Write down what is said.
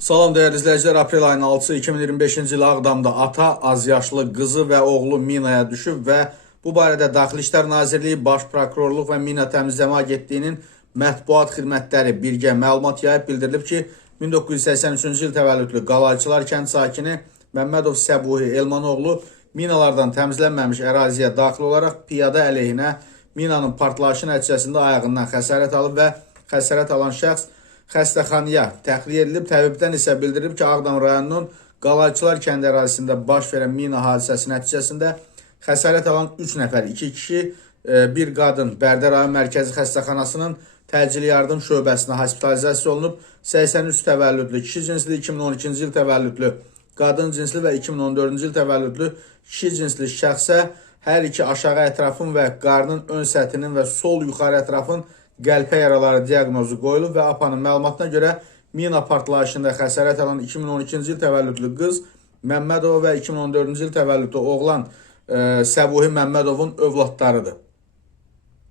Salam değerli izləyicilər, aprel ayının 6-sı 2025-ci il Ağdamda ata az yaşlı qızı və oğlu minaya düşüb və bu barədə Daxili İşlər Nazirliyi, Baş Prokurorluq və Mina Təmizləmə Agentliyinin mətbuat xidmətləri birgə məlumat yayıb bildirilib ki, 1983-cü il təvəllüdlü Qalayçılar kənd sakini Məmmədov Səbuhi Elmanoğlu minalardan təmizlənməmiş əraziyə daxil olaraq piyada əleyhinə minanın partlayışı nəticəsində ayağından xəsarət alıb və xəsarət alan şəxs xəstəxanaya təxliyə edilib. Təbibdən isə bildirilib ki, Ağdam rayonunun Qalayçılar kəndi ərazisində baş verən mina hadisəsi nəticəsində xəsarət alan 3 nəfər, 2 kişi, bir qadın Bərdə rayon mərkəzi xəstəxanasının təcili yardım şöbəsinə hospitalizasiya olunub. 83 təvəllüdlü kişi cinsli, 2012-ci il təvəllüdlü qadın cinsli və 2014-cü il təvəllüdlü kişi cinsli şəxsə hər iki aşağı ətrafın və qarnın ön səthinin və sol yuxarı ətrafın qəlpə yaraları diaqnozu qoyulub və APA'nın məlumatına görə mina partlayışında xəsarət alan 2012-ci il təvəllüdlü qız Məmmədova və 2014-cü il təvəllüdlü oğlan Səbuhi Məmmədovun övladlarıdır.